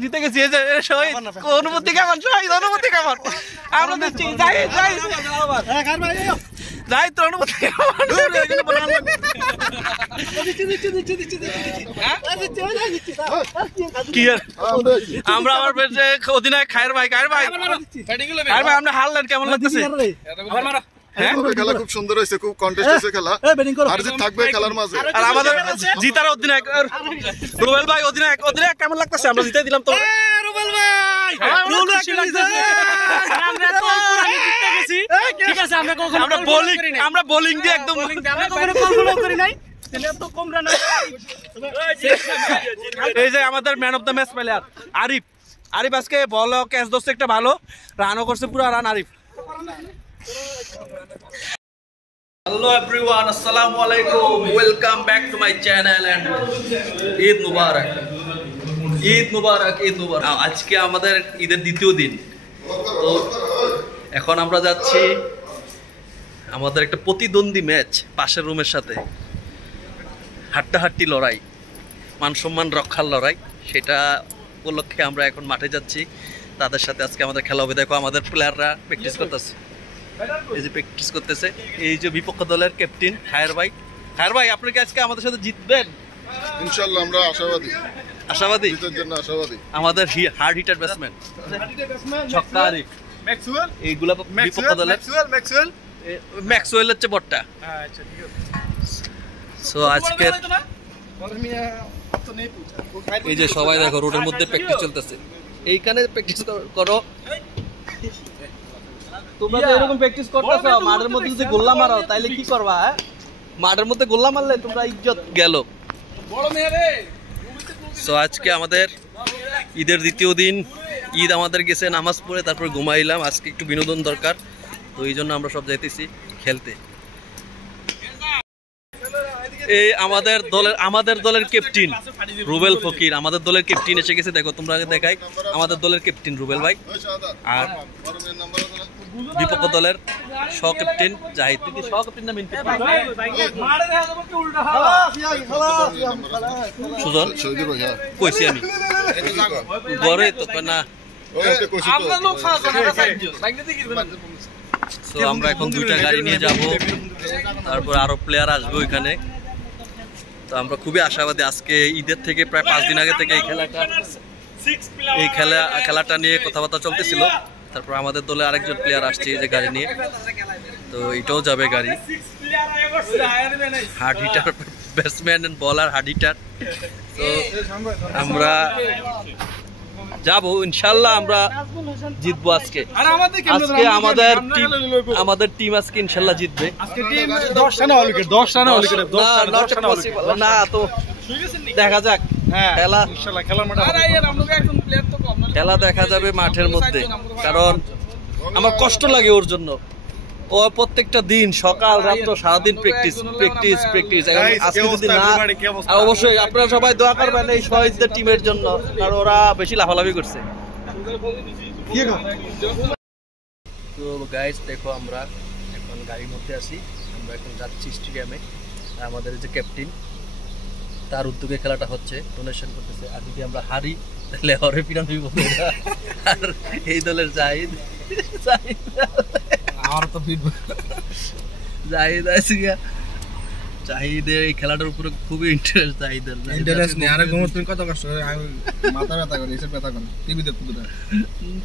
জিতে গেছি শহীদ অনুভূতি কেমন শহীদ অনুভূতি কেমন আমরা দেখছি যাই যাই যাই তো অনুভূতি কি আমরা আমার অধিনায়ক খায়ের ভাই আমরা হারলেন কেমন লাগতেছে খেলা খুব সুন্দর হয়েছে, খুব কন্টেস্ট হয়েছে খেলা, আর জিত থাকবে খেলার মাঝে। আর আমাদের জিতার অধিনায়ক রুবেল ভাই অধিনায়ক অধিনায়ক কেমন লাগতেছে? আমরা জিতে দিলাম তো রুবেল ভাই, ঠিক আছে আমরা বোলিং দিয়ে একদম এই যে আমাদের man of the match player Arif. Arif আজকে বল ক্যাচ ধরছে একটা ভালো, রানও করছে পুরো run Arif. Hello everyone, assalamu alaikum, welcome back to my channel and Eid Mubarak. Eid Mubarak, Eid Mubarak. আজকে আমাদের ঈদের দ্বিতীয় দিন, তো এখন আমরা যাচ্ছি আমাদের একটা প্রতিদ্বন্দ্বী ম্যাচ পাশের রুমের সাথে, হাড্ডাহাড্ডি লড়াই, মান সম্মান রক্ষার লড়াই, সেটা উপলক্ষে আমরা এখন মাঠে যাচ্ছি। তাদের সাথে আজকে আমাদের খেলা হবে। দেখো আমাদের প্লেয়াররা প্র্যাকটিস করতেছে, এই যে প্র্যাকটিস করতেছে। এই যে বিপক্ষ দলের ক্যাপ্টেন খায়ের ভাই। খায়ের ভাই, আপনি কি আজকে আমাদের সাথে জিতবেন? ইনশাআল্লাহ আমরা আশাবাদী। আশাবাদী? জিতার জন্য আশাবাদী। আমাদের হার্ড হিটার ব্যাটসম্যান ছক্কা আরিফ, ম্যাক্সওয়েল, এইগুলা বিপক্ষ দলের ম্যাক্সওয়েল হচ্ছে বটটা। আচ্ছা ঠিক আছে। সো আজকে এই যে সবাই দেখো রোডের মধ্যে প্র্যাকটিস চলতেছে, এইখানে প্র্যাকটিস করো। তোমরা যে এরকম প্র্যাকটিস করতেছো, মাঠের মধ্যে যদি গোল্লা মারো তাইলে কি করবা? মাঠের মধ্যে গোল্লা মারলে তোমরা ইজ্জত গেল। সো আজকে আমাদের ঈদের দ্বিতীয় দিন, ঈদ আমাদের গেছে নামাজ পড়ে তারপর ঘুমাইলাম। আজকে একটু বিনোদন দরকার, তো এই জন্য আমরা সব যাইতেছি খেলতে। এই আমাদের দলের ক্যাপ্টেন রুবেল ফকির, আমাদের দলের ক্যাপ্টেন এসে গেছে। দেখো তোমরা দেখাই, আমাদের দলের ক্যাপ্টেন রুবেল ভাই, আর বিপক্ষ দলের সহ ক্যাপ্টেন জাহিদ। তুই কি সহ ক্যাপ্টেন না মেইন ক্যাপ্টেন? সুজন কইছি আমি ঘরে তো না। তো আমরা এখন দুইটা গাড়ি নিয়ে যাব, তারপর আরো প্লেয়ার আসবে ওইখানে। তো আমরা খুবই আশাবাদী। আজকে ঈদের থেকে প্রায় 5 দিন আগে থেকে এই খেলাটা নিয়ে কথাবার্তা চলতেছিল। তারপর আমাদের দলে আরেকজন প্লেয়ার আসছে এই যে গাড়ি নিয়ে, তো এটাও যাবে গাড়ি। হার্ড হিটার ব্যাটসম্যান এন্ড বলার হার্ড হিটার। তো আমরা যাবো ইনশাল্লাহ, আমরা জিতবো আজকে। আজকে আমাদের টিম আজকে ইনশাল্লাহ জিতবে। না তো দেখা যাক, খেলা দেখা যাবে মাঠের মধ্যে। কারণ আমার কষ্ট লাগে ওর জন্য, ও প্রত্যেকটা দিন সকাল রাত্র সারাদিন প্র্যাকটিস প্র্যাকটিস প্র্যাকটিস। আজকে যদি না, অবশ্যই আপনারা সবাই দোয়া করবেন এই শহীদদের টিমের জন্য, কারণ ওরা বেশি লাফালাফি করছে। তো গাইস দেখো, আমরা এখন গাড়ির মধ্যে আছি, আমরা এখন যাচ্ছি স্টেডিয়ামে। আমাদের যে ক্যাপ্টেন, তার উদ্যোগে খেলাটা হচ্ছে, ডোনেশন করতেছে। আর যদি আমরা হারি তাহলে হরে পিরান হইব। আর এই দলের জাহিদ আমার তো জাহিদ আছে, জাহিদের এই খেলাটার উপরে খুবই ইন্টারেস্ট। জাহিদের ইন্টারেস্ট নেই, আরে ঘুমোতে কত কষ্ট করে, আমি মাথা ব্যথা করে, এসব ব্যথা করে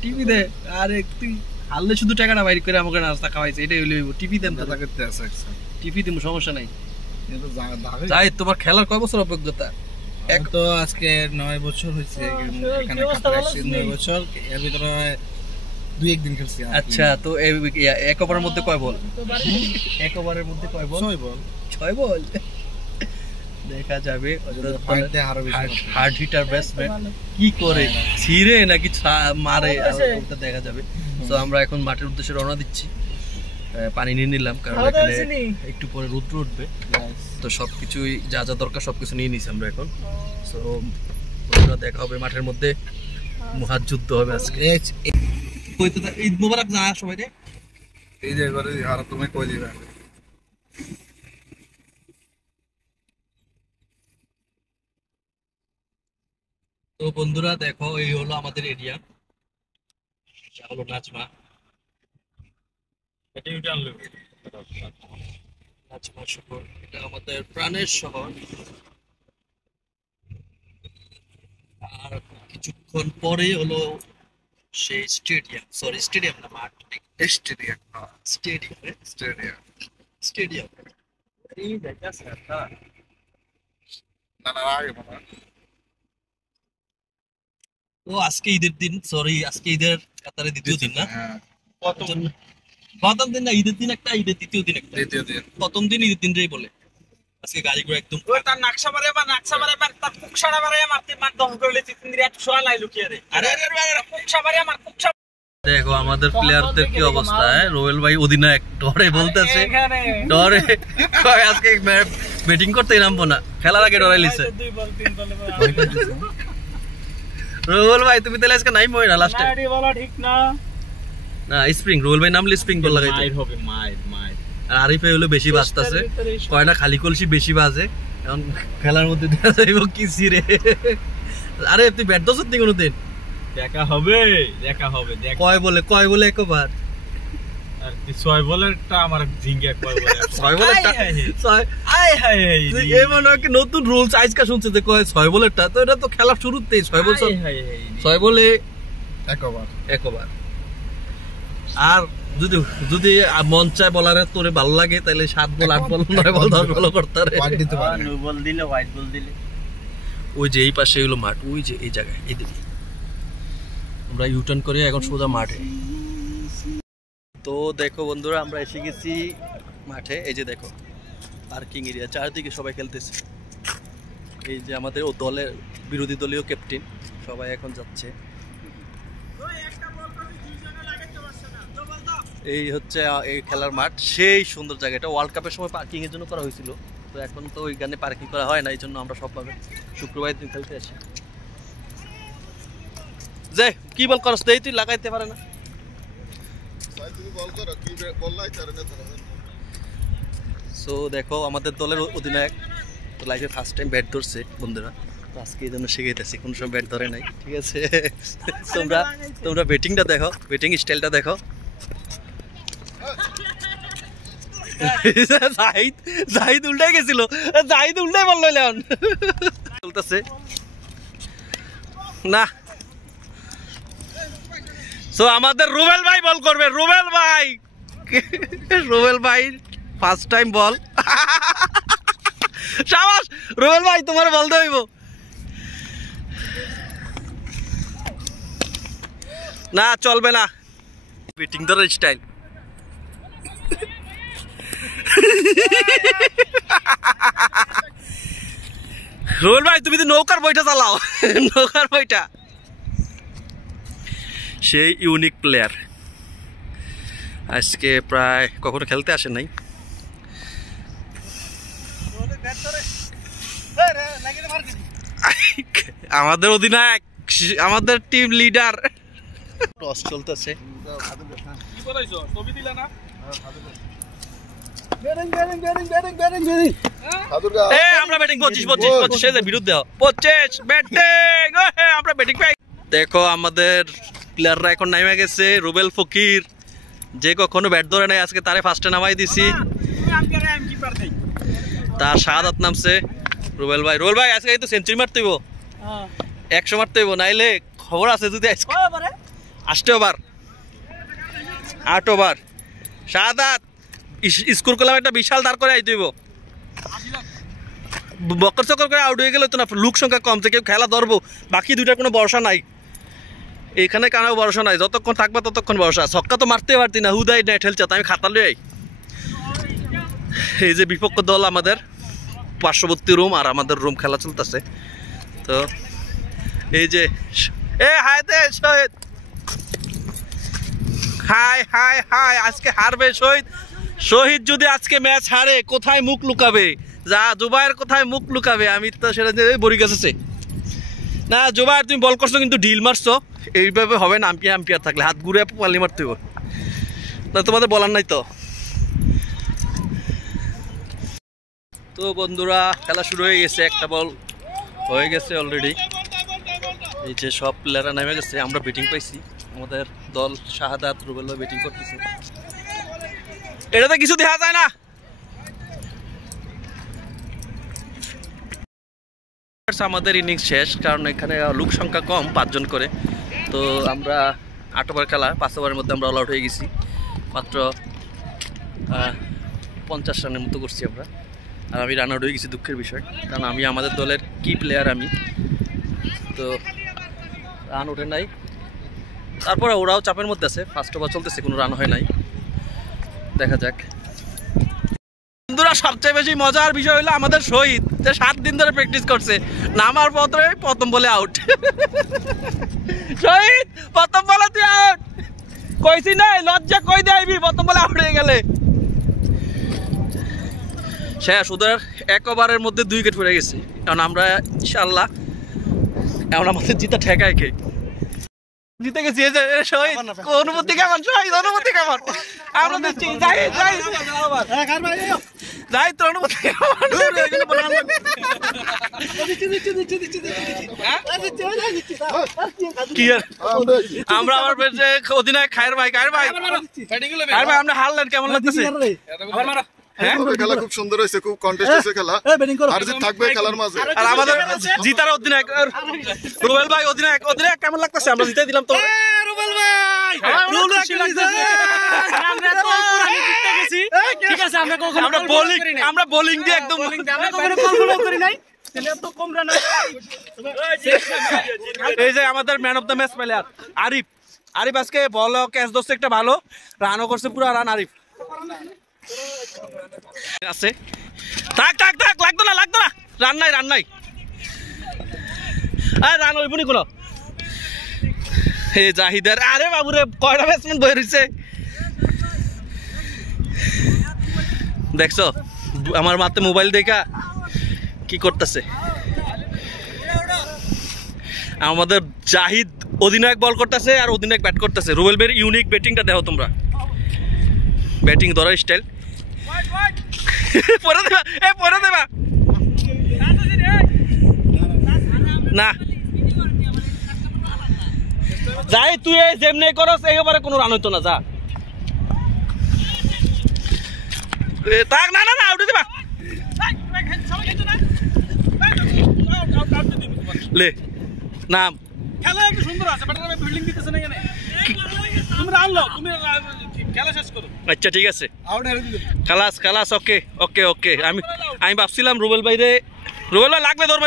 টিভিতে। আরে তুই হারলে শুধু টাকাটা বাইর করে আমাকে নাস্তা খাওয়াইছে, এটাই হইলে টিভি দেন, টিভি দিব, সমস্যা নাই। জাহিদ, তোমার খেলার কয় বছর অভিজ্ঞতা? এক তো আজকে 9 বছর হয়েছে এখানে, 9 বছর, এর ভিতরে 2-1 দিন খেলছি। আচ্ছা, তো এক ওভারের মধ্যে কয় বল? এক ওভারের মধ্যে কয় বল? 6 বল। দেখা যাবে হার্ড হিটার ব্যাটসম্যান কি করে, ছিঁড়ে নাকি মারে, ওটা দেখা যাবে। তো আমরা এখন মাঠের উদ্দেশ্যে রওনা দিচ্ছি। পানি নিয়ে নিলাম, কারণ এখানে একটু পরে রৌদ্র উঠবে। তো সবকিছুই যা যা দরকার সবকিছু নিয়ে নিছি আমরা এখন। তো দেখা হবে মাঠের মধ্যে, মহা যুদ্ধ হবে আজকে। ঈদ মোবারক না সবাই রে, এই যে করে আর তুমি কই দিবা। তো বন্ধুরা দেখো, এই হলো আমাদের এরিয়া, এটা হলো নাজমা। নাজমা শহর, এটা আমাদের প্রাণের শহর। আর কিছুক্ষণ পরে হলো সেই স্টেডিয়াম, সরি স্টেডিয়াম না, মাঠ, স্টেডিয়াম স্টেডিয়াম, স্টেডিয়াম স্টেডিয়াম। না না আগে বাবা ও আজকে ঈদের দিন, সরি আজকে ঈদের কাতারে দ্বিতীয় দিন না? হ্যাঁ প্রথম দিন না, ঈদের দিন একটা, ঈদের দ্বিতীয় দিন একটা। দ্বিতীয় দিন প্রথম দিন ঈদের দিনটাই বলে। আজকে গাড়িগুলো একদম তার নাকশা মারে তার কুকসাড়া মারে মারতে মার দহ করলে তিন দিন একটু সোয়া লাই লুকিয়ে রে আরে কুকসা মারে আমার কুকসা। দেখো আমাদের প্লেয়ারদের কি অবস্থা। রোয়েল ভাই অধিনায়ক ডরে বলতেছে, ডরে কয় আজকে ব্যাটিং করতে নামবো না, খেলার আগে ডরাই লিছে। রোয়েল ভাই তুমি তাহলে আজকে নাইমো না লাস্টে? ঠিক না না স্প্রিং, রোয়েল ভাই নামলে স্প্রিং বল লাগাইতে হবে। মাইর আর আরিফে হলো বেশি বাজতাছে, কয় না খালি কলসি বেশি বাজে। এখন খেলার মধ্যে দেখা যাইব কি সিরে। আরে তুই ব্যাট দছ নি কোনোদিন? দেখা হবে কয় বলে একবার। আর তুই ছয় বলেরটা আমার জিঙ্গা কয় বলে ছয় বলেরটা আয় হায় এই মনে হয় নতুন রুলস আজকে শুনছে যে কয় ছয় বলেরটা, তো এটা তো খেলার শুরুতেই 6 বল, 6 বলে একবার। আর যদি মন চায় বলারের তোরে ভালো লাগে তাহলে 7 বল 8 বল 9 বল 10 বল করতে পারে। নো বল দিলে হোয়াইট বল দিলে। ওই যে এই পাশে হলো মাঠ, ওই যে এই জায়গায় এইদিকে আমরা ইউটার্ন করে এখন সোজা মাঠে। তো দেখো বন্ধুরা আমরা এসে গেছি মাঠে। এই যে দেখো পার্কিং এরিয়া, চারদিকে সবাই খেলতেছে। এই যে আমাদের ও দলের বিরোধী দলীয় ক্যাপ্টেন সবাই এখন যাচ্ছে। এই হচ্ছে এই খেলার মাঠ, সেই সুন্দর জায়গা। এটা ওয়ার্ল্ড কাপের সময় পার্কিং এর জন্য করা হয়েছিল, তো এখন তো ওইখানে পার্কিং করা হয় না, এই জন্য আমরা সবভাবে শুক্রবার দিন খেলতে আসি। যে কি বল করস দেই তুই লাগাইতে পারে না। সো দেখো আমাদের দলের অধিনায়ক তো লাইফে ফার্স্ট টাইম ব্যাট ধরছে বন্ধুরা, তো আজকে এই জন্য শিখাইতেছি, কোনো সময় ব্যাট ধরে নাই, ঠিক আছে? তোমরা ব্যাটিংটা দেখো, ব্যাটিং স্টাইলটা দেখো। জাহিদ উল্টাই গেছিল, জাহিদ উল্টাই বল লইলাম চলতেছে না। সো আমাদের রুবেল ভাই বল করবে, রুবেল ভাই ফার্স্ট টাইম বল। শাবাশ রুবেল ভাই, তোমার বল দেব। না চলবে না, ব্যাটিং ধরার স্টাইল। রোহন ভাই তুমি তো নৌকার বইটা চালাও, নৌকার বইটা। সেই ইউনিক প্লেয়ার আজকে প্রায় কখনো খেলতে আসে নাই। আমাদের অধিনায়ক, আমাদের টিম লিডার। টস চলতেছে। আমরা ব্যাটিং 25 বিরুদ্ধে 25 ব্যাটিং, আমরা ব্যাটিং পাই। দেখো আমাদের প্লেয়াররা এখন নামে গেছে। রুবেল ফকির যে কখনো ব্যাট ধরে নাই, আজকে তারে ফার্স্টে নামাই দিছি। তার শাহাদাত নামছে। রুবেল ভাই আজকে তো সেঞ্চুরি মারতে হইব, 100 মারতে হইব, নাইলে খবর আছে যদি আসতে ওভার 8 ওভার। শাহাদাত স্কোর করলাম একটা বিশাল দাঁড় করে আইতে হইব। বকর চকর করে আউট হয়ে গেলে তো না, লোক সংখ্যা কম, কেউ খেলা ধরবো, বাকি দুইটার কোনো ভরসা নাই। এইখানে কারো ভরসা নাই, যতক্ষণ থাকবা ততক্ষণ ভরসা। ছক্কা তো মারতে পারতি না, হুদাই নেট ঠেলছে, আমি খাতা লই। এই যে বিপক্ষ দল আমাদের পার্শ্ববর্তী রুম আর আমাদের রুম খেলা চলতেছে। তো এই যে হাই আজকে হারবে শহীদ যদি আজকে ম্যাচ হারে কোথায় মুখ লুকাবে, যা জুবাইর কোথায় মুখ লুকাবে, আমি তো সেটা বড়ি গেছে না। জুবাইর তুমি বল করছো কিন্তু ঢিল মারছো, এইভাবে হবে না। আম্পিয়ার থাকলে হাত ঘুরে পাল্লি মারতে হবে না, তোমাদের বলার নাই তো। তো বন্ধুরা খেলা শুরু হয়ে গেছে, একটা বল হয়ে গেছে অলরেডি। এই যে সব প্লেয়াররা নেমে গেছে, আমরা ব্যাটিং পাইছি। আমাদের দল শাহাদাত রুবেল ব্যাটিং করতেছে। এটাতে কিছু দেখা যায় না। আমাদের ইনিংস শেষ, কারণ এখানে লোক সংখ্যা কম, 5 জন করে। তো আমরা 8 ওভার খেলা, 5 ওভারের মধ্যে আমরা অল আউট হয়ে গেছি। মাত্র 50 রানের মতো করছি আমরা। আর আমি রান আউট হয়ে গেছি, দুঃখের বিষয়, কারণ আমি আমাদের দলের কি প্লেয়ার আমি, তো রান ওঠে নাই। তারপরে ওরাও চাপের মধ্যে আছে, ফার্স্ট ওভার চলতেছে, কোনো রান হয় নাই। দেখা যাক। বন্ধুরা, সবচেয়ে বেশি মজার বিষয় হলো আমাদের শহীদ, যে 7 দিন ধরে প্র্যাকটিস করছে, নামার পত্রে প্রথম বলে আউট। শহীদ, প্রথম বলে তুই আউট, কইছি নাই লজ্জা কই দেবি, প্রথম বলে আউট হয়ে গেলে শেষ। ওদের 1 ওভারের মধ্যে 2 উইকেট পড়ে গেছে। কারণ আমরা ইনশাআল্লাহ এখন আমাদের জিতা ঠেকায় কে জিতে গেছি। শহীদ অনুভূতি কেমন? শহীদ অনুভূতি কেমন? আমরা দিচ্ছি, যাই তোর অনুভূতি আমরা আমার অধিনায়ক খায়ের ভাই আমরা হারলেন, কেমন লাগতেছে? খেলা খুব সুন্দর হয়েছে, খুব কন্টেস্ট হয়েছে খেলা, আর যে থাকবে খেলার মাঝে। আর আমাদের জিতার অধিনায়ক রুবেল ভাই, অধিনায়ক কেমন লাগতেছে? আমরা জিতে দিলাম তো রুবেল ভাই। আমরা বোলিং দিয়ে একদম এই যে আমাদের man of the match player Arif আজকে বল ক্যাচ ধরছে একটা ভালো, রানও করছে, পুরো রান আরিফ আছে। থাক লাগতো না রান নাই রান ওইবনি কোনো। হে জাহিদার, আরে বাবুরে কয়টা ব্যাটসম্যান বই রয়েছে দেখছো? আমার মাতে মোবাইল দেখা কি করতেছে। আমাদের জাহিদ অধিনায়ক বল করতেছে আর অধিনায়ক ব্যাট করতেছে। রুবেল ভাইয়ের ইউনিক ব্যাটিংটা দেখো তোমরা, ব্যাটিং ধরার স্টাইল। পরে দেবা না যাই, তুই যেমনি করস এই ওভারে কোনো রান হইতো না। যা তাক না আউট দিবা লে নাম। খেলা একটু সুন্দর আছে, ব্যাটার ফিল্ডিং দিতেছে না, এখানে তুমি রান লও, তুমি খেলা শেষ করো। আচ্ছা ঠিক আছে, আউট হেরে দিল, খালাস। ওকে আমি ভাবছিলাম রুবেল ভাই লাগবে দৌড়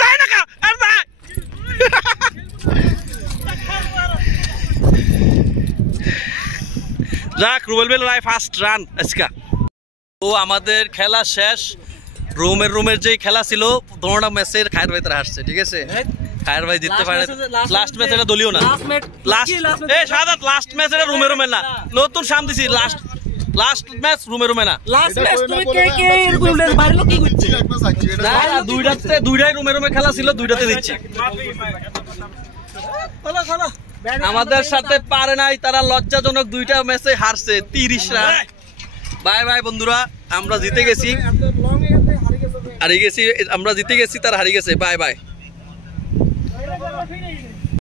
যাই না আর যাই। যাক, রুবেল ভাই ফার্স্ট রান আজকে। ও আমাদের খেলা শেষ। রুমের যে খেলা ছিল, দোনোটা ম্যাচের খায়ের ভাই তারা হারছে, ঠিক আছে? খায়ের ভাই জিততে পারে। লাস্ট ম্যাচ এটা দলীয় না, লাস্ট ম্যাচ এটা রুমের না, নতুন সাম দিছি। লাস্ট ম্যাচ রুমের না, দুইটাই রুমের খেলা ছিল, দুইটাতে দিচ্ছে। আমাদের সাথে পারে নাই, তারা লজ্জাজনক 2টা ম্যাচে হারছে 30 রান। বাই বন্ধুরা, আমরা জিতে গেছি, তারা হারিয়ে গেছে। বাই।